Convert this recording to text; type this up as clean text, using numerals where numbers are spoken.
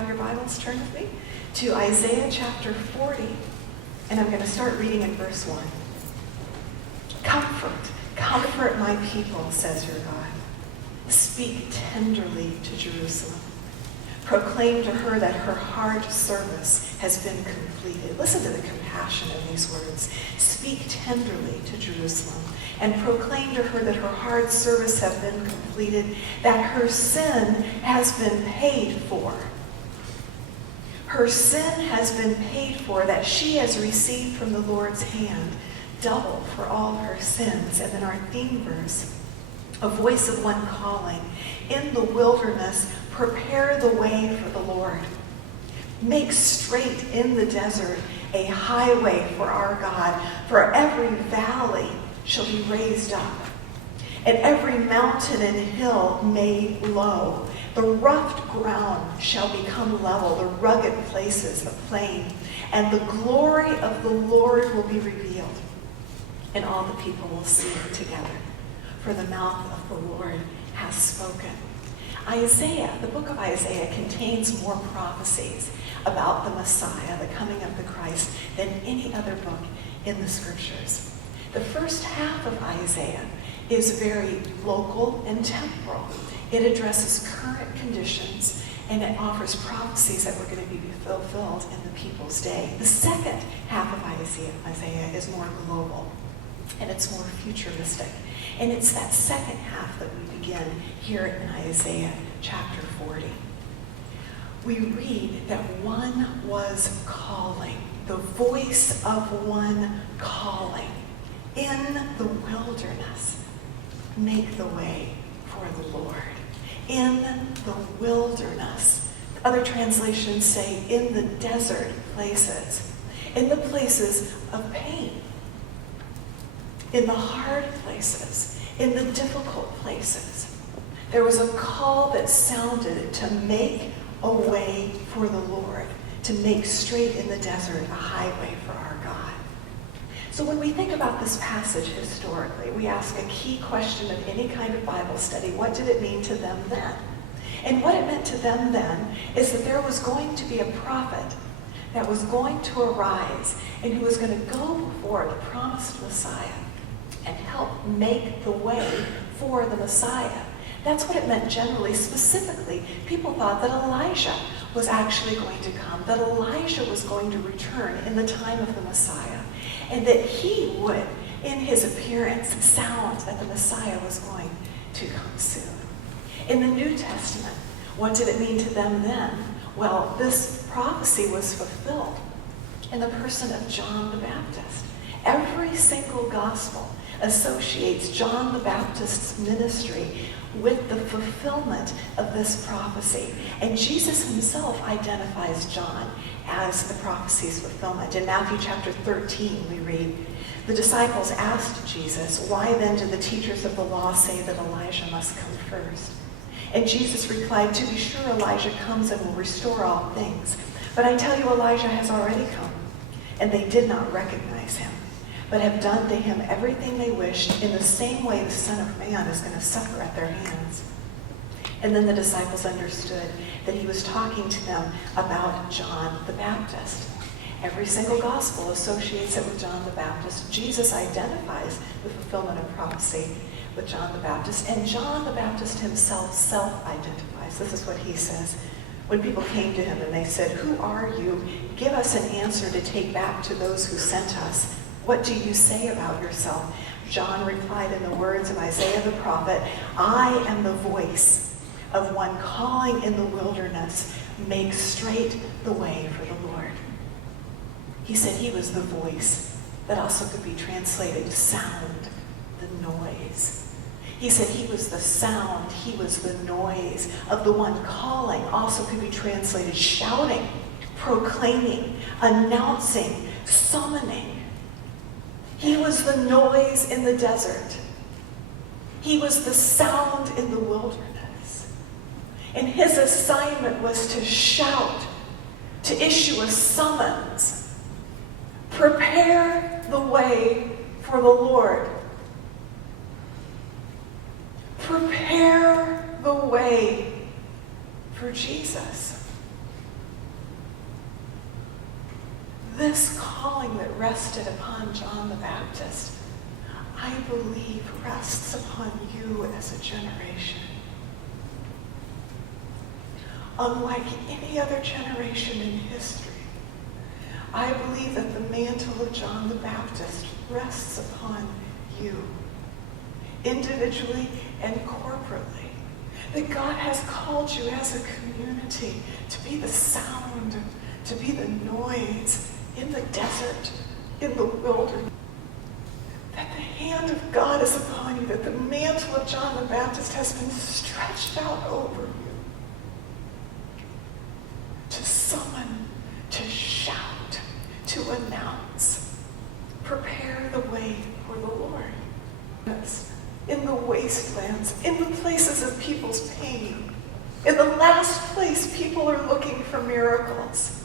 have your Bibles, turn with me to Isaiah chapter 40, and I'm going to start reading in verse 1. Comfort my people, says your God. Speak tenderly to Jerusalem. Proclaim to her that her hard service has been completed. Listen to the compassion in these words. Speak tenderly to Jerusalem and proclaim to her that her hard service has been completed, that her sin has been paid for. Her sin has been paid for, that she has received from the Lord's hand double for all her sins. And then our theme verse, a voice of one calling, in the wilderness, prepare the way for the Lord. Make straight in the desert a highway for our God, for every valley shall be raised up, and every mountain and hill made low. The rough ground shall become level, the rugged places a plain, and the glory of the Lord will be revealed, and all the people will see it together, for the mouth of the Lord has spoken. Isaiah, the book of Isaiah, contains more prophecies about the Messiah, the coming of the Christ, than any other book in the scriptures. The first half of Isaiah is very local and temporal. It addresses current conditions, and it offers prophecies that were going to be fulfilled in the people's day. The second half of Isaiah is more global, and it's more futuristic. And it's that second half that we begin here in Isaiah chapter 40. We read that one was calling, the voice of one calling. In the wilderness, make the way for the Lord. In the wilderness. Other translations say in the desert places. In the places of pain. In the hard places. In the difficult places. There was a call that sounded to make a way for the Lord. To make straight in the desert a highway for our God. So when we think about this passage historically, we ask a key question of any kind of Bible study: what did it mean to them then? And what it meant to them then is that there was going to be a prophet that was going to arise and who was going to go before the promised Messiah and help make the way for the Messiah. That's what it meant generally. Specifically, people thought that Elijah was actually going to come, that Elijah was going to return in the time of the Messiah, and that he would, in his appearance, sound that the Messiah was going to come soon. In the New Testament, what did it mean to them then? Well, this prophecy was fulfilled in the person of John the Baptist. Every single gospel associates John the Baptist's ministry with the fulfillment of this prophecy. And Jesus himself identifies John as the prophecy's fulfillment. In Matthew chapter 13, we read, the disciples asked Jesus, why then do the teachers of the law say that Elijah must come first? And Jesus replied, to be sure Elijah comes and will restore all things. But I tell you, Elijah has already come, and they did not recognize him, but have done to him everything they wished. In the same way the Son of Man is going to suffer at their hands. And then the disciples understood that he was talking to them about John the Baptist. Every single gospel associates it with John the Baptist. Jesus identifies the fulfillment of prophecy with John the Baptist, and John the Baptist himself self-identifies. This is what he says. When people came to him and they said, who are you? Give us an answer to take back to those who sent us. What do you say about yourself? John replied in the words of Isaiah the prophet, I am the voice of one calling in the wilderness, make straight the way for the Lord. He said he was the voice that also could be translated sound, the noise. He said he was the sound, he was the noise of the one calling, also could be translated shouting, proclaiming, announcing, summoning. He was the noise in the desert. He was the sound in the wilderness. And his assignment was to shout, to issue a summons. Prepare the way for the Lord. Prepare the way for Jesus. this calling that rested upon John the Baptist, I believe rests upon you as a generation. Unlike any other generation in history, I believe that the mantle of John the Baptist rests upon you, individually and corporately. That God has called you as a community to be the sound, to be the noise in the desert, in the wilderness. That the hand of God is upon you, that the mantle of John the Baptist has been stretched out over you to summon, to shout, to announce. Prepare the way for the Lord. In the wastelands, in the places of people's pain, in the last place people are looking for miracles.